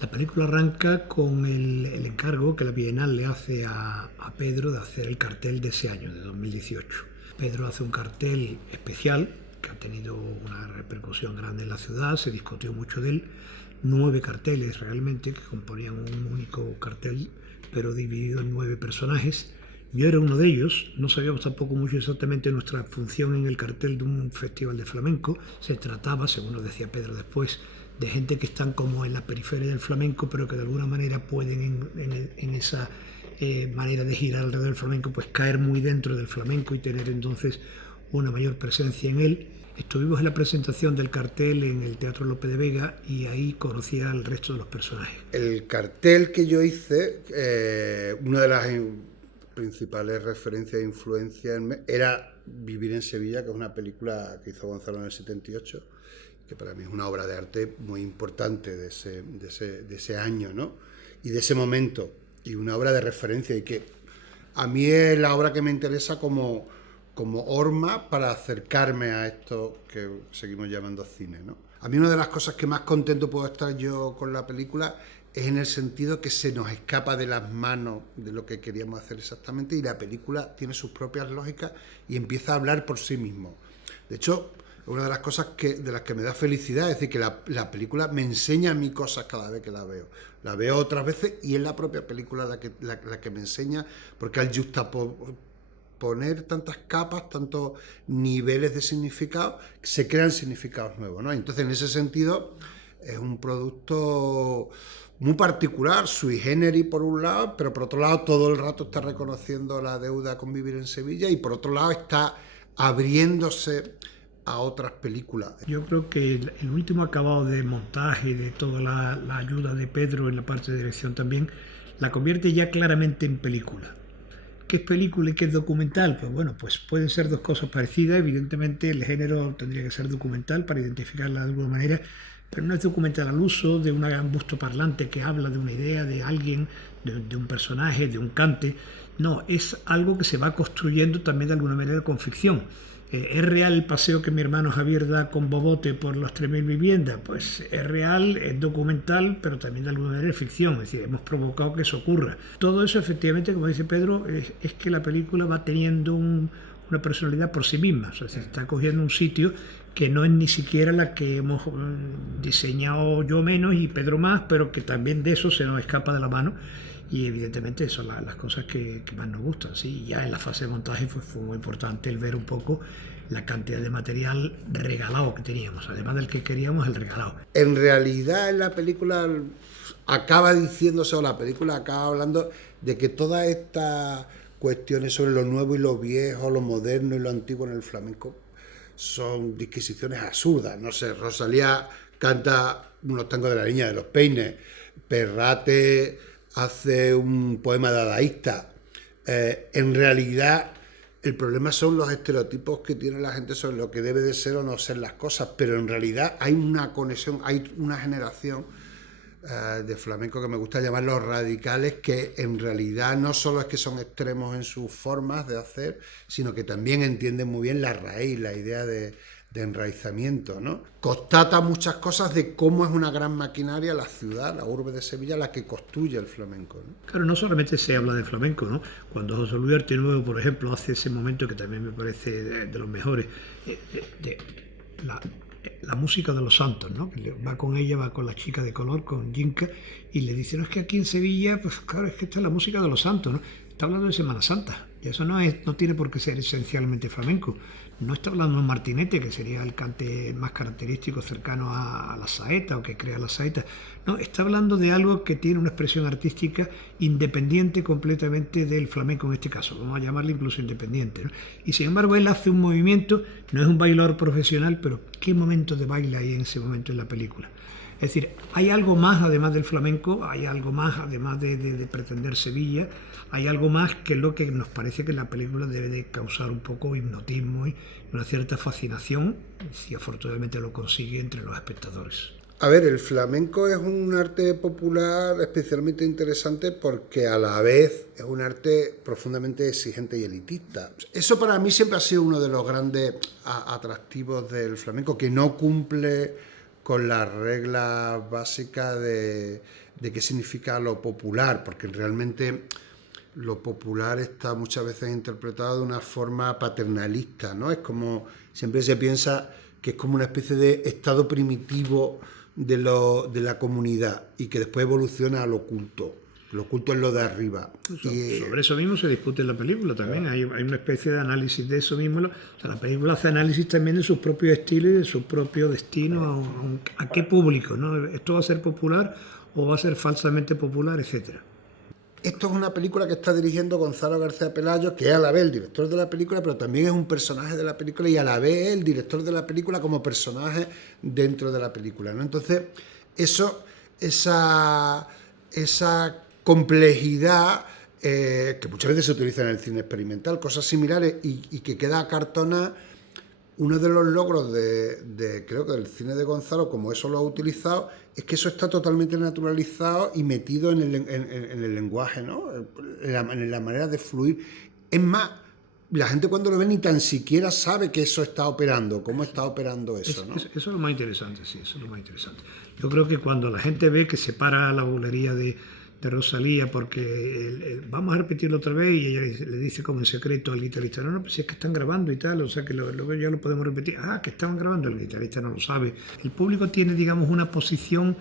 La película arranca con el encargo que la Bienal le hace a Pedro de hacer el cartel de ese año, de 2018. Pedro hace un cartel especial que ha tenido una repercusión grande en la ciudad, se discutió mucho de él. 9 carteles realmente que componían un único cartel, pero dividido en 9 personajes. Yo era uno de ellos, no sabíamos tampoco mucho exactamente nuestra función en el cartel de un festival de flamenco. Se trataba, según nos decía Pedro después, de gente que están como en la periferia del flamenco, pero que de alguna manera pueden en esa manera de girar alrededor del flamenco, pues caer muy dentro del flamenco y tener entonces una mayor presencia en él. Estuvimos en la presentación del cartel en el Teatro Lope de Vega y ahí conocí al resto de los personajes. El cartel que yo hice, una de las principales referencias e influencias era Vivir en Sevilla, que es una película que hizo Gonzalo en el 78, que para mí es una obra de arte muy importante de ese año, ¿no? Y de ese momento, y una obra de referencia, y que a mí es la obra que me interesa como horma para acercarme a esto que seguimos llamando cine, ¿no? A mí una de las cosas que más contento puedo estar yo con la película es en el sentido que se nos escapa de las manos de lo que queríamos hacer exactamente y la película tiene sus propias lógicas y empieza a hablar por sí mismo. De hecho, una de las cosas de las que me da felicidad es decir, que la película me enseña a mí cosas cada vez que la veo. La veo otras veces y es la propia película la que me enseña, porque al justaponer tantas capas, tantos niveles de significado, se crean significados nuevos, ¿no? Entonces, en ese sentido, es un producto muy particular, sui generis por un lado, pero por otro lado todo el rato está reconociendo la deuda con Vivir en Sevilla y por otro lado está abriéndose a otras películas. Yo creo que el último acabado de montaje y de toda la ayuda de Pedro en la parte de dirección también, la convierte ya claramente en película. ¿Qué es película y qué es documental? Pues bueno, pues pueden ser dos cosas parecidas. Evidentemente el género tendría que ser documental para identificarla de alguna manera, pero no es documental al uso de un busto parlante que habla de una idea, de alguien, de un personaje, de un cante. No, es algo que se va construyendo también de alguna manera con ficción. ¿Es real el paseo que mi hermano Javier da con Bobote por las 3.000 viviendas? Pues es real, es documental, pero también de alguna manera es ficción, es decir, hemos provocado que eso ocurra. Todo eso efectivamente, como dice Pedro, es que la película va teniendo una personalidad por sí misma, o sea, se está cogiendo un sitio que no es ni siquiera la que hemos diseñado yo menos y Pedro más, pero que también de eso se nos escapa de la mano. Y evidentemente son las cosas que más nos gustan. ¿Sí? Ya en la fase de montaje fue muy importante el ver un poco la cantidad de material regalado que teníamos, además del que queríamos, el regalado. En realidad en la película acaba diciéndose, o la película acaba hablando de que todas estas cuestiones sobre lo nuevo y lo viejo, lo moderno y lo antiguo en el flamenco son disquisiciones absurdas. No sé, Rosalía canta unos tangos de la Niña de los Peines, Perrate hace un poema dadaísta. En realidad el problema son los estereotipos que tiene la gente sobre lo que debe de ser o no ser las cosas, pero en realidad hay una conexión, hay una generación de flamenco que me gusta llamar los radicales, que en realidad no solo es que son extremos en sus formas de hacer, sino que también entienden muy bien la raíz, la idea de enraizamiento, ¿no? Constata muchas cosas de cómo es una gran maquinaria la ciudad, la urbe de Sevilla, la que construye el flamenco, ¿no? Claro, no solamente se habla de flamenco, ¿no? Cuando José Luis Arte Nuevo, por ejemplo, hace ese momento que también me parece de los mejores, de la música de los santos, ¿no? Va con ella, va con la chica de color, con Yinka, y le dice, no, es que aquí en Sevilla, pues claro, es que esta es la música de los santos, ¿no? Está hablando de Semana Santa, y eso no tiene por qué ser esencialmente flamenco. No está hablando de un martinete, que sería el cante más característico cercano a la saeta o que crea la saeta. No, está hablando de algo que tiene una expresión artística independiente completamente del flamenco en este caso. Vamos a llamarle incluso independiente, ¿no? Y sin embargo él hace un movimiento, no es un bailador profesional, pero ¿qué momento de baile hay en ese momento en la película? Es decir, hay algo más además del flamenco, hay algo más además de pretender Sevilla, hay algo más que es lo que nos parece que la película debe de causar un poco hipnotismo y una cierta fascinación, si afortunadamente lo consigue entre los espectadores. A ver, el flamenco es un arte popular especialmente interesante porque a la vez es un arte profundamente exigente y elitista. Eso para mí siempre ha sido uno de los grandes atractivos del flamenco, que no cumple con las reglas básicas de qué significa lo popular, porque realmente lo popular está muchas veces interpretado de una forma paternalista, ¿no? Es como, siempre se piensa que es como una especie de estado primitivo de la comunidad y que después evoluciona a lo culto. Lo oculto es lo de arriba. Sobre eso mismo se discute en la película también. Hay una especie de análisis de eso mismo. O sea, la película hace análisis también de sus propios estilos y de su propio destino, a qué público, ¿no? ¿Esto va a ser popular o va a ser falsamente popular, etcétera? Esto es una película que está dirigiendo Gonzalo García Pelayo, que es a la vez el director de la película, pero también es un personaje de la película y a la vez el director de la película como personaje dentro de la película, ¿no? Entonces, esa complejidad que muchas veces se utiliza en el cine experimental, cosas similares y que queda cartona. Uno de los logros creo que del cine de Gonzalo, como eso lo ha utilizado, es que eso está totalmente naturalizado y metido en el lenguaje, ¿no? En la manera de fluir. Es más, la gente cuando lo ve ni tan siquiera sabe que eso está operando, cómo está operando eso, ¿no? Eso es lo más interesante, sí, eso es lo más interesante. Yo creo que cuando la gente ve que se para la bulería de Rosalía porque vamos a repetirlo otra vez y ella le dice como en secreto al guitarrista, no, pues si es que están grabando y tal, o sea que luego ya lo podemos repetir, que estaban grabando, el guitarrista no lo sabe. El público tiene, digamos, una posición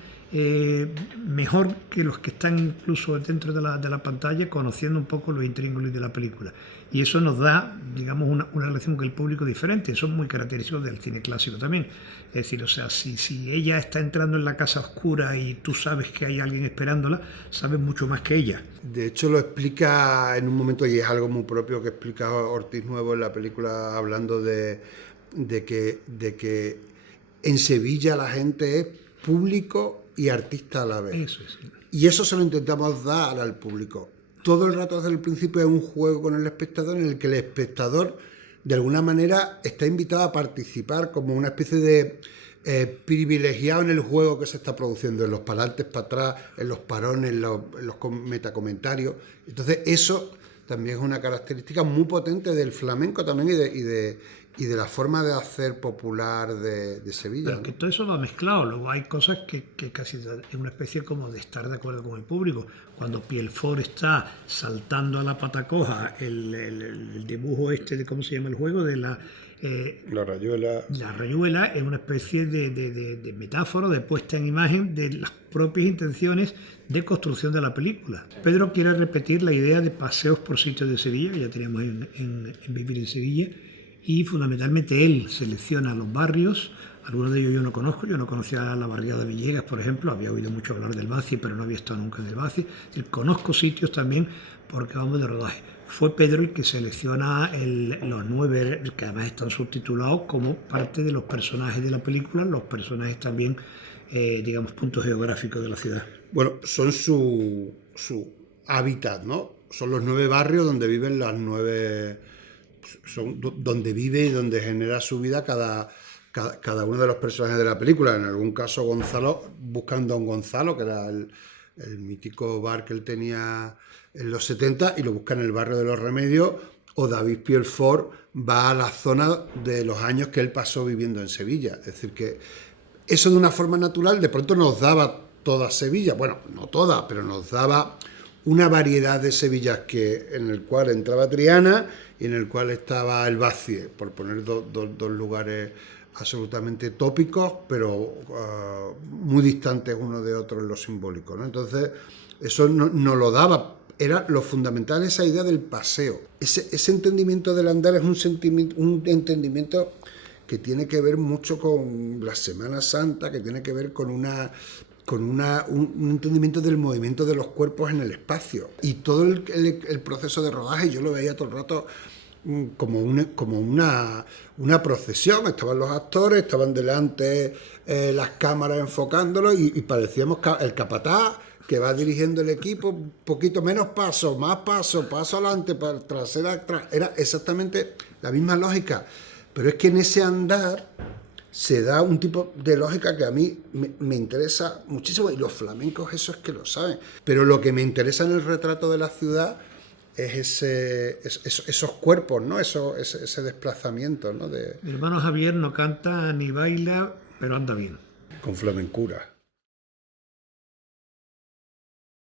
mejor que los que están incluso dentro de la pantalla conociendo un poco los intríngulis de la película. Y eso nos da, digamos, una relación con el público diferente. Eso es muy característico del cine clásico también. Es decir, o sea, si ella está entrando en la casa oscura y tú sabes que hay alguien esperándola, sabes mucho más que ella. De hecho, lo explica en un momento, y es algo muy propio que explica Ortiz Nuevo en la película, hablando de que en Sevilla la gente es público y artista a la vez. Eso es. Y eso se lo intentamos dar al público. Todo el rato desde el principio es un juego con el espectador en el que el espectador de alguna manera está invitado a participar como una especie de privilegiado en el juego que se está produciendo, en los palantes para atrás, en los parones, en los metacomentarios. Entonces eso también es una característica muy potente del flamenco también y de la forma de hacer popular de Sevilla. Pero que todo eso va mezclado, luego hay cosas que casi es una especie como de estar de acuerdo con el público. Cuando Pielfort está saltando a la pata coja, el dibujo de cómo se llama el juego, de la rayuela. La rayuela es una especie de metáfora, de puesta en imagen de las propias intenciones de construcción de la película. Pedro quiere repetir la idea de paseos por sitios de Sevilla, que ya teníamos en Vivir en Sevilla, y fundamentalmente él selecciona los barrios. Algunos de ellos yo no conocía la barriada de Villegas, por ejemplo, había oído mucho hablar del Baci, pero no había estado nunca en el Baci. Conozco sitios también porque vamos de rodaje. Fue Pedro el que selecciona los 9, que además están subtitulados como parte de los personajes de la película, los personajes también, digamos, puntos geográficos de la ciudad. Bueno, son su hábitat, ¿no? Son los 9 barrios donde viven las 9... Son donde vive y donde genera su vida cada uno de los personajes de la película. En algún caso Gonzalo, buscan Don Gonzalo, que era el mítico bar que él tenía en los 70, y lo busca en el barrio de Los Remedios, o David Pielfort va a la zona de los años que él pasó viviendo en Sevilla. Es decir, que eso de una forma natural de pronto nos daba toda Sevilla, bueno, no toda, pero nos daba una variedad de Sevillas en el cual entraba Triana y en el cual estaba el Baci, por poner dos lugares absolutamente tópicos, pero muy distantes uno de otro en lo simbólico, ¿no? Entonces, eso no lo daba. Era lo fundamental, esa idea del paseo. Ese entendimiento del andar es un entendimiento que tiene que ver mucho con la Semana Santa, que tiene que ver con un entendimiento del movimiento de los cuerpos en el espacio. Y todo el proceso de rodaje, yo lo veía todo el rato como una procesión. Estaban los actores, estaban delante las cámaras enfocándolo y parecíamos el capataz que va dirigiendo el equipo, un poquito menos paso, más paso adelante, para trasera atrás. Era exactamente la misma lógica. Pero es que en ese andar se da un tipo de lógica que a mí me interesa muchísimo, y los flamencos eso es que lo saben. Pero lo que me interesa en el retrato de la ciudad es esos cuerpos, ¿no? Ese desplazamiento, ¿no? Mi hermano Javier no canta ni baila, pero anda bien. con flamencura.